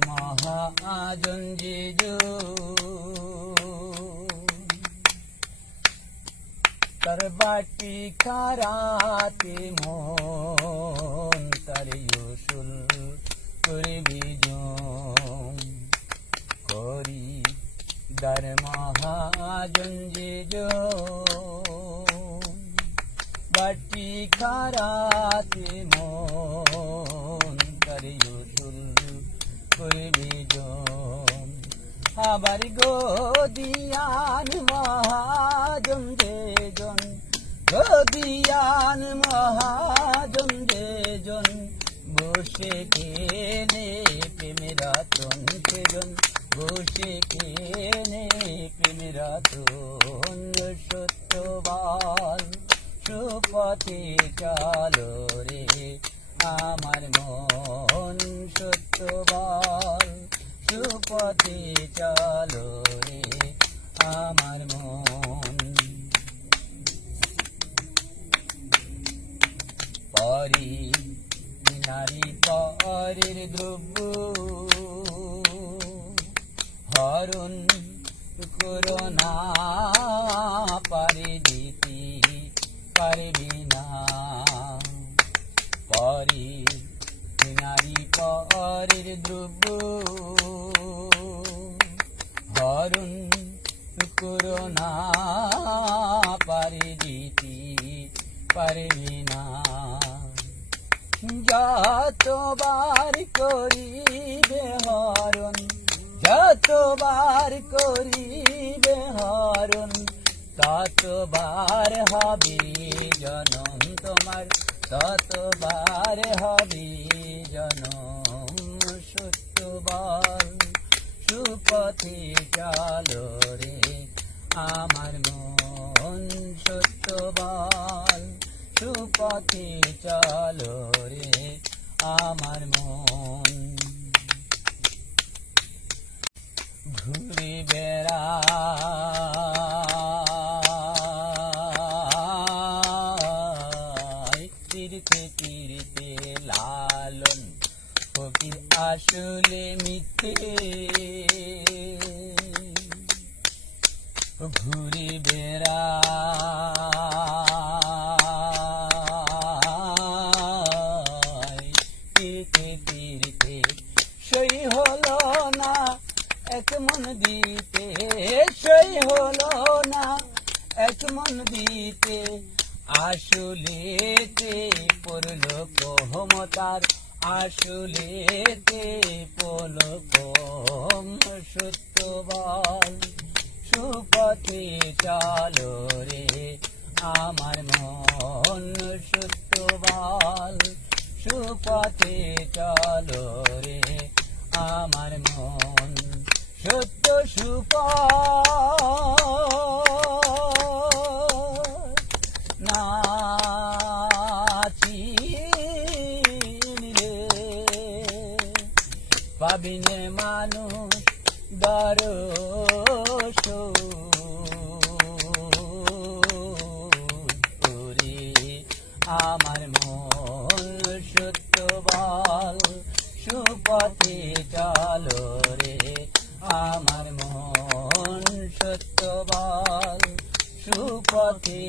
মহাজন জিজু তার বাটি খারাতে মন তার উসুল করবি করি দার মহাজন জিজু বাটি খারাতে মন তার উসুল করবি আবার গদিয়ান মহাজন যেজন গদিয়ান মহাজন যেজন বসে কেনে প্রেমেরা তন সেজন বসে কেনে প্রেমেরা তন সত্যবান সুপথে চালো রে আমার মন সত্যবান সুপথে চলো রে আমার মন পরি নারী পরের দ্রব্য হরণ করোনা পারে দিতে পারবি না পরি নারী পরের দ্রব্য হরণ করোনা পারে দিতে পারবি না যতবার করিবে হরণ যতবার করিবে হরণ ততবার হবে জনম তোমার ততবার হবে জনম সত্যবান সুপথে চলো রে আমার মন সত্যবান সুপথে চলো রে আমার মন ঘুরে বেড়া তীর্থে তীর্থে লালন ফকির আসলে মিথ্যে ঘুরে বেড়া তীর্থে তীর্থে সেই হলো না এক মন দিতে সেই হলো না এক মন দিতে আসলেতে পড়ল কহমতার আসলেতে পড়ল কম সত্যবান সুপথে চলো রে আমার মন সত্যবান সুপথে চলো রে আমার মন সত্য সুপথ না চিনলে পাবিনে মানুষ দরশ আমার মন সত্যবান সুপথে চলো রে আমার মন সত্যবান সুপথে